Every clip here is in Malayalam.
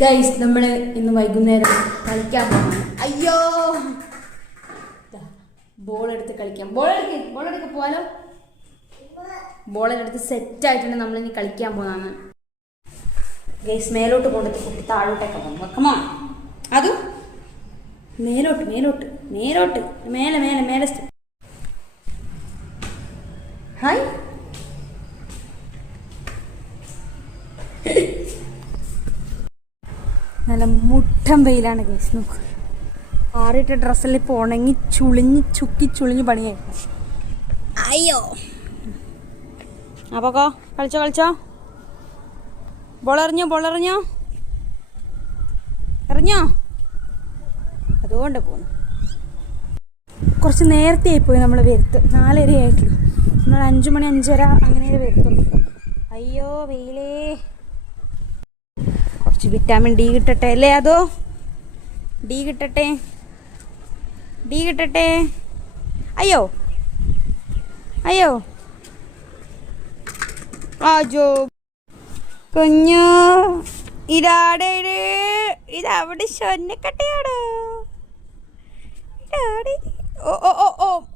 ഗൈസ് നമ്മൾ ഇന്ന് വൈകുന്നേരം കളിക്കാൻ പോകണം. അയ്യോ, ബോൾ എടുത്ത് കളിക്കാം. ബോൾ എടുക്ക പോവാലോ. ബോളെടുത്ത് സെറ്റായിട്ടുണ്ട്. നമ്മളിനി കളിക്കാൻ പോകുന്നതാണ്. ഗൈസ് മേലോട്ട് കൊണ്ടിട്ട് കുട്ടി താഴോട്ടൊക്കെ പോകും. വെക്കമോ അതും മേലോട്ട് മേലോട്ട് മേലോട്ട് മേലെ മേലെ മേലെ. ഹായ്, നല്ല മുട്ടം വെയിലാണ് ഗൈസ്. നോക്ക്, ആറിട്ട ഡ്രസ്സെല്ലാം ഇപ്പോൾ ഉണങ്ങി ചുളിഞ്ഞ് ചുളിഞ്ഞ് പണിയായിരുന്നു. അയ്യോ, അപ്പോക്കോ കളിച്ചോ. ബോളെറിഞ്ഞോ അതുകൊണ്ട് പോന്നു. കുറച്ച് നേരത്തെ ആയിപ്പോയി നമ്മൾ വരുത്ത്. 4:30 ആയിട്ടുള്ളൂ. നമ്മൾ 5 മണി 5:30 അങ്ങനെ വരുത്തുള്ളൂ. അയ്യോ വെയിലേ. കുറച്ച് വിറ്റാമിൻ ഡി കിട്ടട്ടെ അല്ലേ? അതോ ഡി കിട്ടട്ടെ. അയ്യോ ആജോ കുഞ്ഞു, ഇതവിടെ ശൊന്നക്കട്ടയാടോ.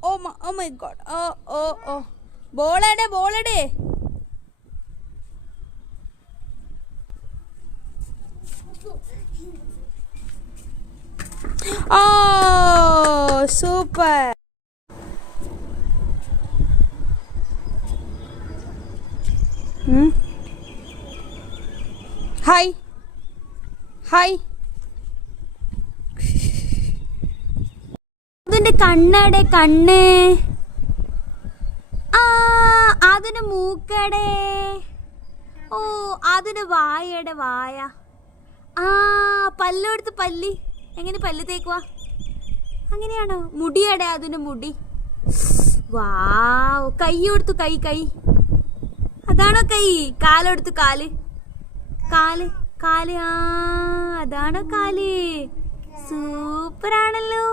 Oh my god. ഓ ബോളെടേ. Oh super. ഹായ് അതിന്റെ കണ്ണ്. അതിന് മൂക്കടെ. ഓ അതിന് വായ. പല്ലെടുത്ത് പല്ലി. എങ്ങനെ പല്ല് തേക്കുവാ? അങ്ങനെയാണോ? മുടിയടെ അതിന് മുടി. വാവ്. കൈ കൊടുത്തു. കൈ അതാണോ കൈ? കാലെടുത്ത് കാല്. അതാണോ കാല്? സൂപ്പറാണല്ലോ.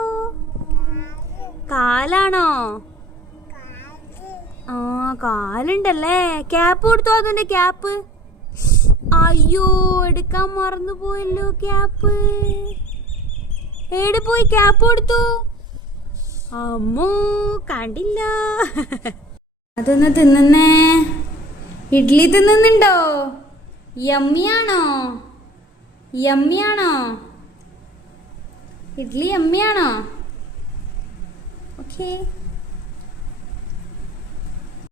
കാലാണോ? കാലുണ്ടല്ലേ. ക്യാപ്പ് കൊടുത്തോ അതിന്റെ ക്യാപ്പ്? അയ്യോ, എടുക്കാൻ മറന്നു പോയല്ലോ ക്യാപ്പ്. എവിടെ പോയി ക്യാപ്പ് കൊടുത്തു? അമ്മോ, കണ്ടില്ല. അതൊന്ന് തിന്നേ. ഇഡ്ഡലി തിന്നുന്നുണ്ടോ? യമ്മിയാണോ? ഇഡ്ഡലി യമ്മിയാണോ? ഓക്കേ.